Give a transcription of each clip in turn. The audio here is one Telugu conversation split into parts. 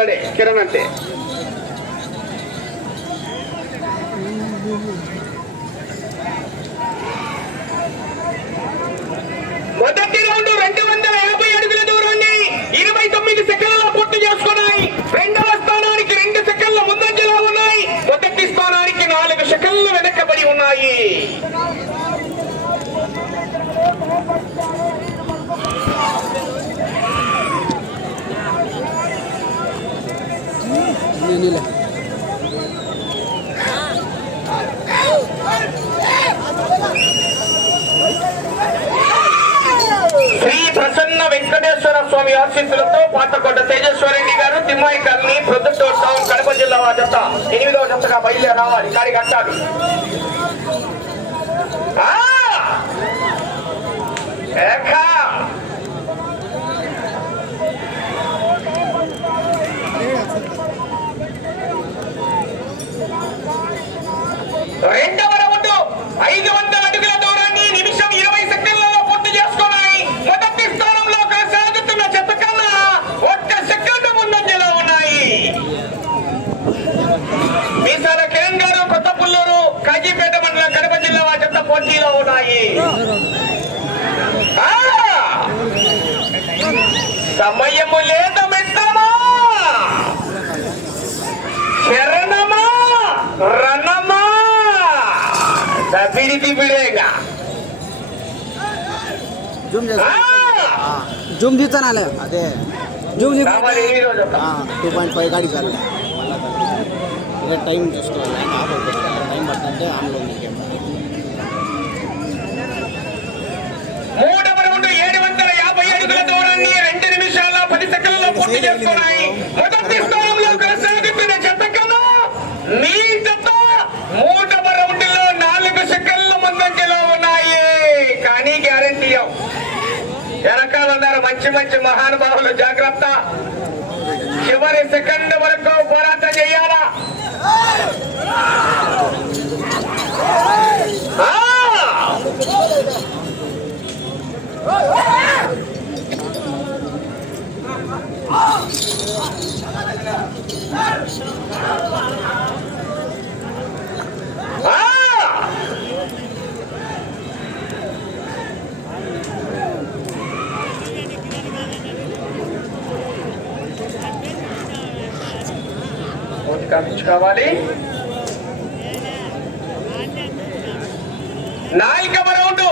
పగ్గాలు వదిలే పిల్లడే కిరణ్ అంటే మొదటి రౌండ్ రెండు వందల యాభై అడుగుల దూరాన్ని ఇరవై తొమ్మిది సెకండ్లలో పూర్తి చేసుకున్నాయి రెండవ స్థానానికి రెండు సెకండ్ల ముందంజలో ఉన్నాయి మొదటి స్థానానికి నాలుగు సెకండ్లు వెనకబడి ఉన్నాయి శ్రీ ప్రసన్న వెంకటేశ్వర స్వామి ఆశీస్సులతో పాతకొండ తేజస్వరెడ్డి గారు తిమ్మాయి కాలనీ ప్రొద్దుటూరు టౌన్ కడప జిల్లా జత ఎనిమిదవ జతగా బయలుదేరి రావాలి కట్టాలి ఆ! రెండవ రౌండ్ ఐదు వందల అడుగుల దూరాన్ని నిమిషం ఇరవై సెకండ్లలో పూర్తి చేసుకున్నాయి. మొదటి స్థానంలో కొనసాగుతున్న చెత్త కన్నా ఒక్క సెకండ్ ముందంజలో ఉన్నాయి. మీసాల కిరణ్ గారు కాజీపేట మండలం కడప జిల్లా వారి చెత్త పోటీలో ఉన్నాయి. సమయము లేదు మిత్రమా! శరణమా! రణమా దబిడి దిబిడేగా జూమ్! జూమ్ తీస్తానాలే అదే జూమ్. టూ పాయింట్ ఫైవ్ కాడికి చాలు ఇక టైం చూసుకోవాలి టైం పడుతుంటే ఆన్లో ఉంది ఏడు వందల యాభై అడుగుల దూరాన్ని రెండు నిమిషాల పది సెకండ్లలో పూర్తి చేసుకున్నాయి మొదటి స్థానంలో కొనసాగుతున్న జత కన్నా మీ జత మూడవ రౌండ్లో నాలుగు సెకండ్ల ఉన్నాయి. కానీ గ్యారంటీ వెనకాల ఉన్నారు మంచి మంచి మహానుభావులు. జాగ్రత్త. చివరి సెకండ్ వరకు పోరాటం చేయాలా ఆ! ఆ! ఓటు కావాలి. నాలుగవ రౌండ్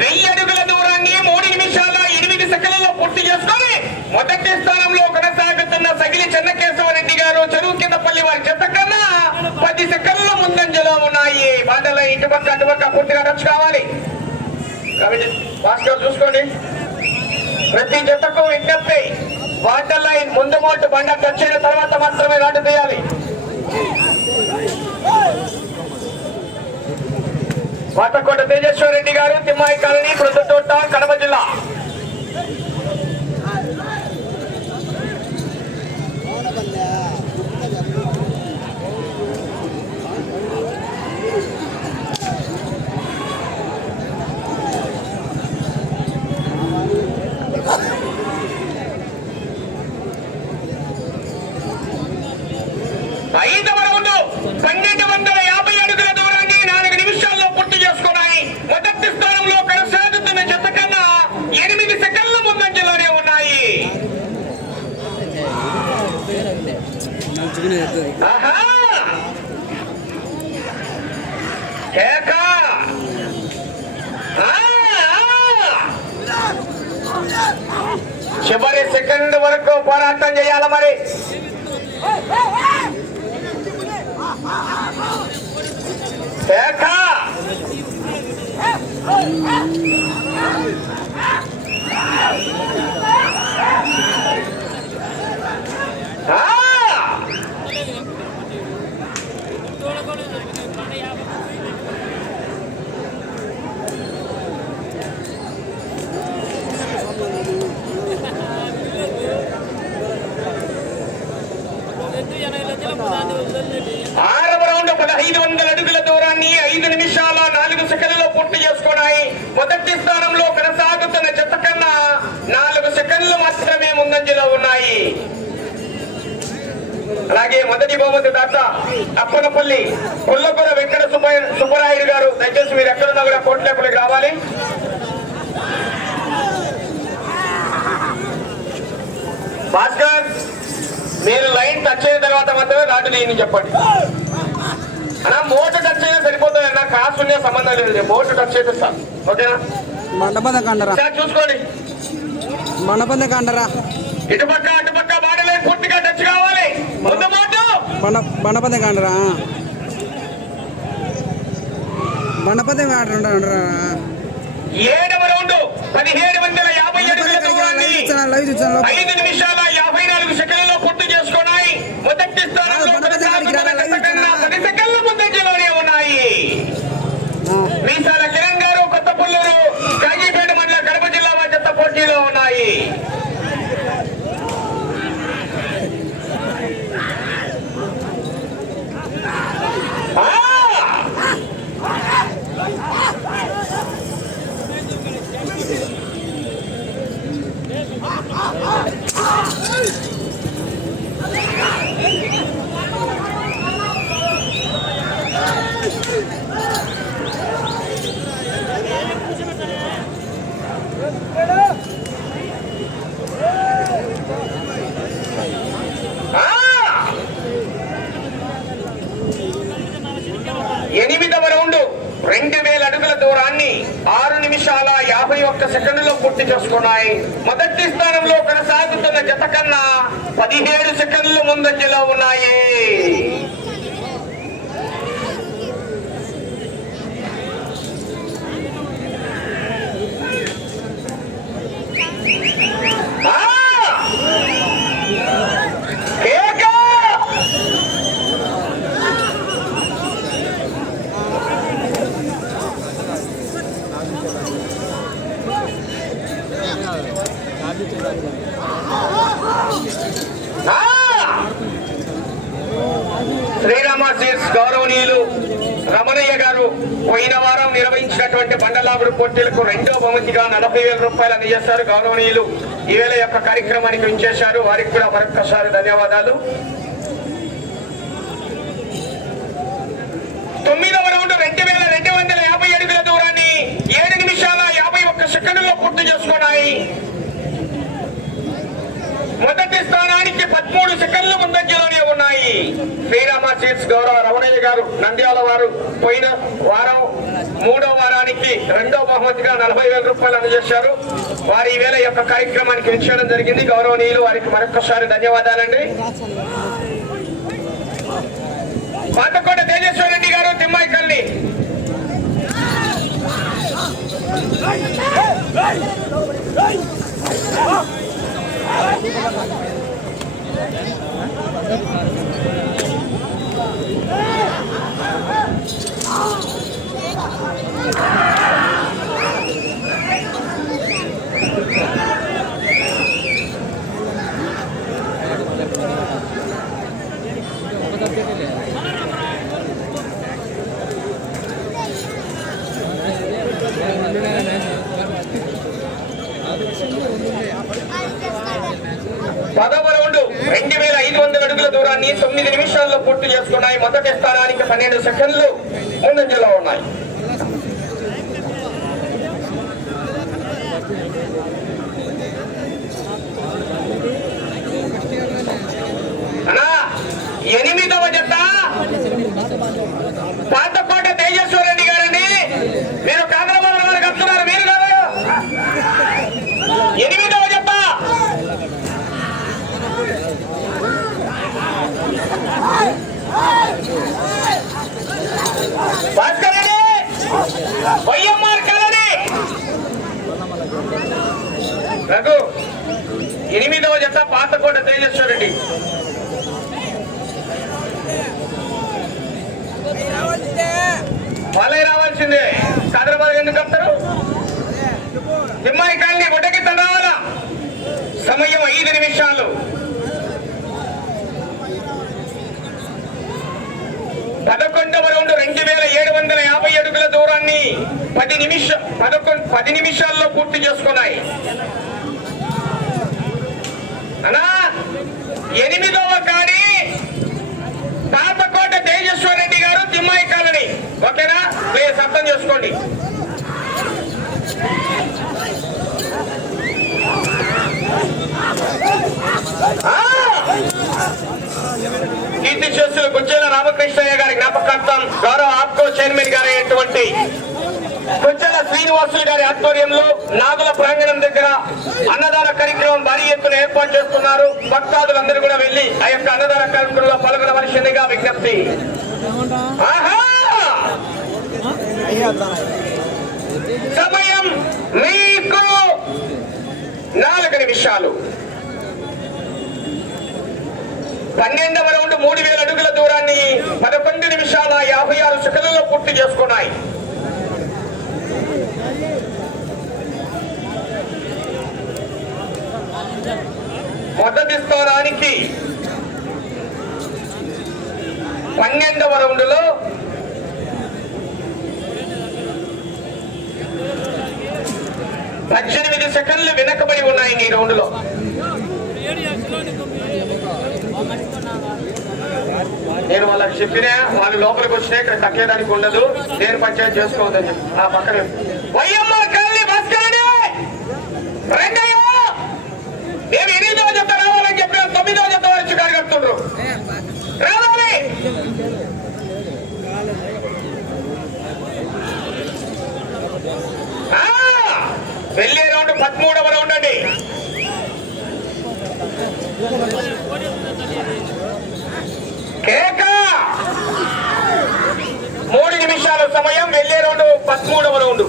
వెయ్యి అడుగుల దూరాన్ని మూడు నిమిషాల ఎనిమిది సెకండ్లలో పూర్తి చేసుకొని మొదటి స్థానంలో కొనసాగుతున్న సగిలి చెన్నకేశవరెడ్డి గారు చెరువు కింద పల్లి వారి చెత్త కన్నా పది సెకండ్ల ముందంజలో ఉన్నాయి. బాటల ఇటుపక్క అటుపక్క పూర్తిగా టచ్ కావాలి. భాస్కర్ చూసుకోండి. ప్రతి జతకు విజ్ఞప్తి. వాటర్ లైన్ ముందు మోటు బండ వచ్చిన తర్వాత మాత్రమే రాటు తీయాలి. కోటకోట తేజేశ్వర రెడ్డి గారు తిమ్మాయి కాలనీ ప్రొద్దుతోట కడప జిల్లా ఐదవ రౌండ్ పన్నెండు వందల యాభై అడుగుల దూరాన్ని నాలుగు నిమిషాల్లో పూర్తి చేసుకున్నాయి మొదటి స్థానంలో కొనసాగుతున్న జత కన్నా ఎనిమిది సెకండ్ల ముందంజలోనే ఉన్నాయి ఆహా! కేక! ఆ! ఆ! చివరి సెకండ్ వరకు పోరాటం చేయాలి మరి. కేక ఆ! ఆరవ రౌండ్ పదహైదు వందల అడుగుల దూరాన్ని ఐదు నిమిషాల నాలుగు సెకండ్లలో పూర్తి చేసుకున్నాయి మొదటి స్థానంలో కొనసాగుతున్న జత కన్నా నాలుగు సెకండ్లు మాత్రమే ముందంజలో ఉన్నాయి అలాగే మొదటి బహుమతి దాత అప్పనపల్లి కొల్లకొర వెంకట సుబ్బయ్య సుబ్బరాయుడు గారు. దయచేసి మీరు ఎక్కడున్నా కూడా కోట్లేపల్లికి రావాలి. భాస్కర్ మీరు లైన్ టచ్ అయిన తర్వాత మాత్రమే రాటు లేని చెప్పండి. అన్నా మోటు టచ్ అయినా సరిపోతుంది అన్న క్రాస్ ఉండే సంబంధం లేదు. మోటు టచ్ అయితే సార్ ఓకేనా? మండపద కండరా? చూసుకోండి. మండపద కండరా? ఇటుపక్క అటుపక్క బాడీ లైన్ పూర్తిగా టచ్ కావాలి ముందు మోటు బండ బండపద కండరా. బండపద కండరా ఏడవ రౌండ్ పదిహేడు వందల యాభై ఐదు నిమిషాల యాభై నాలుగు సెకండ్లలో పూర్తి చేసుకున్నాయి. మొదటి స్థానంలో పది సెకండ్ల ముందంజలోనే ఉన్నాయి. మీసాల కిరణ్ గారు కొత్త పుల్లూరు కాజీపేట మండల కడప జిల్లా వారి పోటీలో ఉన్నాయి ఆ! ఆ! ఎనిమిదవ రౌండ్. రెండు వేల అడుగుల దూరాన్ని ఆరు నిమిషాల యాభై ఒక్క సెకండ్లో పూర్తి చేసుకున్నాయి. మొదటి స్థానంలో కొనసాగుతున్న జత కన్నా పదిహేడు సెకండ్లు ముందంజలో ఉన్నాయి. Ah! కేక! ఆ! శ్రీరామ సీడ్స్ గౌరవనీయులు రమణయ్య గారు పోయిన వారం నిర్వహించినటువంటి బండలాగుడు పోటీలకు రెండో బహుమతిగా నలభై వేల రూపాయలు అందజేశారు గౌరవనీయులు. ఈవేళ యొక్క కార్యక్రమానికి ఉంచేశారు వారికి కూడా మరొక్కసారి ధన్యవాదాలు. తొమ్మిదవ రౌండ్ రెండు వేల రెండు వందల యాభై అడుగుల దూరాన్ని ఏడు నిమిషాల యాభై ఒక్క సెకండ్లో పూర్తి చేసుకున్నాయి. మొదటి స్థానానికి పదమూడు సెకండ్లు ముందంజలోనే ఉన్నాయి. శ్రీరామ సీట్స్ గౌరవ రమణయ్య గారు నంద్యాల వారు పోయిన వారం మూడో వారానికి రెండో బహుమతిగా నలభై వేల రూపాయలు అందజేశారు. వారి ఈ వేళ యొక్క కార్యక్రమానికి విచ్చేయడం జరిగింది. గౌరవనీయులు వారికి మరొకసారి ధన్యవాదాలండి. పాతకోట తేజస్వర రెడ్డి గారు తిమ్మాయి కల్లి పదవ రౌండ్ రెండు వేల ఐదు వందల అడుగుల దూరాన్ని తొమ్మిది నిమిషాల్లో పూర్తి చేసుకున్నాయి. మొదటి స్థానానికి పన్నెండు సెకండ్లు ముందంజలో ఉన్నాయి అన్నా ఎనిమిదవ జత పాతకోట తేజస్వర రెడ్డి గారండి మీరు కాదరబాబు గారికి వస్తున్నారు మీరు కాదు ఎనిమిదవ జత ఐదు నిమిషాలు పదకొండవ రౌండ్ రెండు వేల ఏడు వందల యాభై అడుగుల దూరాన్ని పది నిమిష పదకొండు పది నిమిషాల్లో పూర్తి చేసుకున్నాయి. అనా ఎనిమిదవ కాడి తాతకోట తేజస్వర్ రెడ్డి గారు తిమ్మాయి కాలనీ. ఓకేనా? ప్లీజ్ అర్థం చేసుకోండి. కీర్తి చేస్తున్న గుజ్జల రామకృష్ణయ్య గారి జ్ఞాపకార్థం గౌరవ ఆప్కో చైర్మన్ గారు అయినటువంటి గుజ్జల శ్రీనివాసులు గారి ఆధ్వర్యంలో నాగుల ప్రాంగణం దగ్గర అన్నదాన కార్యక్రమం భారీ ఎత్తున ఏర్పాటు చేస్తున్నారు. భక్తాదులందరూ కూడా వెళ్ళి ఆ యొక్క అన్నదాన కార్యక్రమంలో పాల్గొనవలసిందిగా విజ్ఞప్తి. సమయం మీకు నాలుగు నిమిషాలు. పన్నెండవ రౌండ్ మూడు వేల అడుగుల దూరాన్ని పదకొండు నిమిషాల యాభై ఆరు సెకండ్లలో పూర్తి చేసుకున్నాయి. మొదటి స్థానానికి పన్నెండవ రౌండ్లో పద్దెనిమిది సెకండ్లు వెనకబడి ఉన్నాయి ఈ రౌండ్లో. నేను వాళ్ళకి చెప్పినా వాళ్ళు లోపలికి వచ్చినా ఇక్కడ తగ్గేదానికి ఉండదు. నేను పంచాయతీ చేసుకోవద్దని చెప్పి. ఆ పక్కనే. Vayyamma colony bus colony Rangaiah నేను ఎనిమిదవ జత రావాలని చెప్పి తొమ్మిదవ జత వచ్చి కడుతుండ్రు రావాలి! వెళ్ళే రౌండ్ పదమూడవ రౌండ్ అండి. కేక! మూడు నిమిషాల సమయం వెళ్ళే రౌండ్ పదమూడవ రౌండ్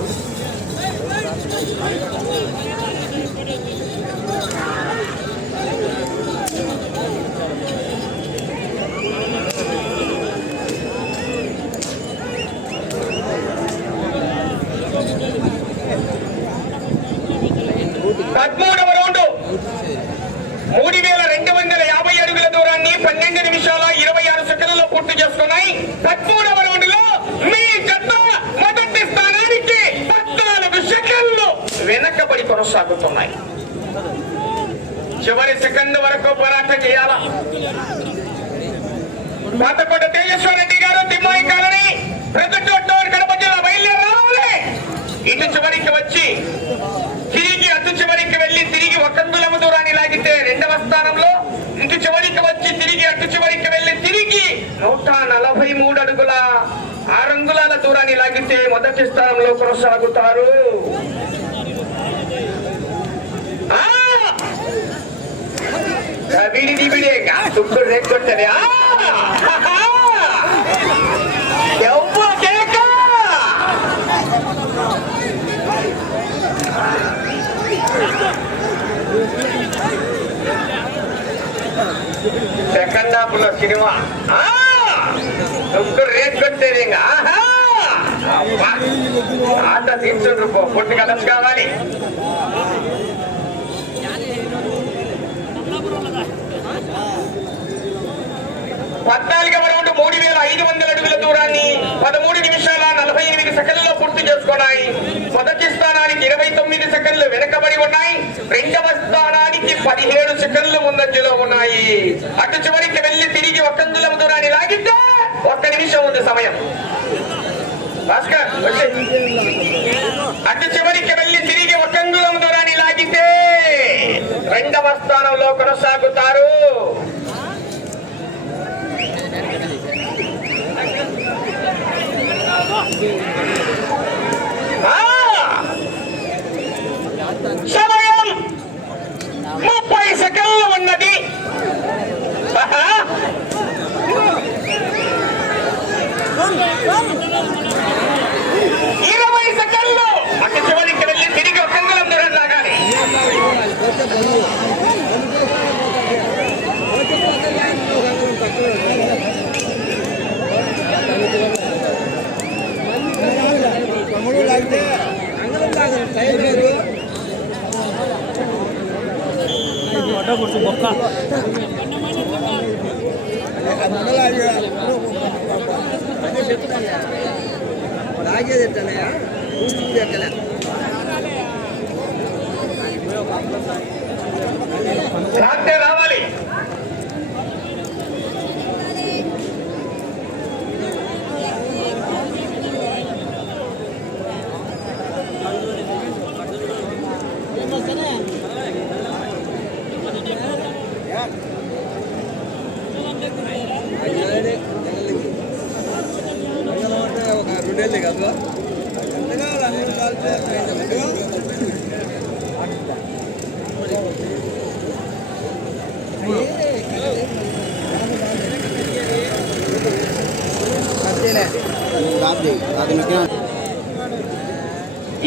పదమూడవ రౌండ్ మూడు వేల రెండు వందల యాభై అడుగుల దూరాన్ని పన్నెండు నిమిషాల ఇరవై ఆరు సెకండ్లలో పూర్తి చేసుకున్నాయి. పదమూడవ రౌండ్ మీ జత మొదటి స్థానానికి పద్నాలుగు సెకండ్లు వెనకబడి కొనసాగుతున్నాయి. చివరి సెకండ్ వరకు పోరాటం చేయాలా? పాతకోట తేజస్వర రెడ్డి గారు తిమ్మాయి కాలనీ ప్రజెంట్ కడప జిల్లా బయలుదేరి రావాలి ఇటు చివరికి వచ్చి తిరిగి అటు చివరికి వెళ్ళి తిరిగి ఒక దూరాన్ని లాగితే రెండవ స్థానంలో ఇటు చివరికి వచ్చి తిరిగి అటు చివరికి తిరిగి నూట నలభై మూడు అడుగుల ఆరు అంగుళాల దూరాన్ని లాగితే మొదటి స్థానంలో కొనసాగుతారు ఆ! తుక్కుడు ఆ! సెకండ్ హాఫ్లో సినిమా? ఆ! తుక్కుడు రెక్కొట్టేది ఇంకా. ఆట తీర్చుండ్రు పొట్టు కావాలి. పద్నాలుగు మూడు వేల ఐదు వందల అడుగుల దూరాన్ని పదమూడు నిమిషాల నలభై ఎనిమిది సెకండ్లలో పూర్తి చేసుకున్నాయి. మొదటి స్థానానికి ఇరవై తొమ్మిది సెకండ్లు వెనకబడి ఉన్నాయి. రెండవ స్థానానికి పదిహేడు సెకండ్లు ముందంజలో ఉన్నాయి. అటు చివరికి వెళ్ళి తిరిగి ఒక్క దూరాన్ని లాగితే ఒక్క నిమిషం ఉంది సమయం. భాస్కర్ అటు చివరికి వెళ్ళి తిరిగి ఒక దూరం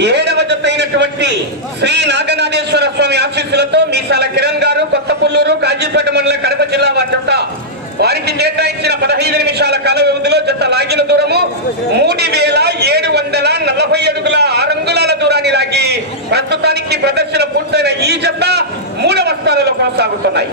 ఏడవ జత అయినటువంటి శ్రీ నాగనాథేశ్వర స్వామి ఆశీస్సులతో మీసాల కిరణ్ గారు కొత్త పుల్లూరు కాజీపేట మండలం కడప జిల్లా వారి జత. వారికి కేటాయించిన పదహైదు నిమిషాల కాల వ్యవధిలో జత లాగిన దూరము మూడు వేల ఏడు వందల నలభై అడుగుల ఆరంగుళాల దూరాన్ని లాగి ప్రస్తుతానికి ప్రదర్శన పూర్తయిన ఈ జత మూడవ స్థానంలో కొనసాగుతున్నాయి.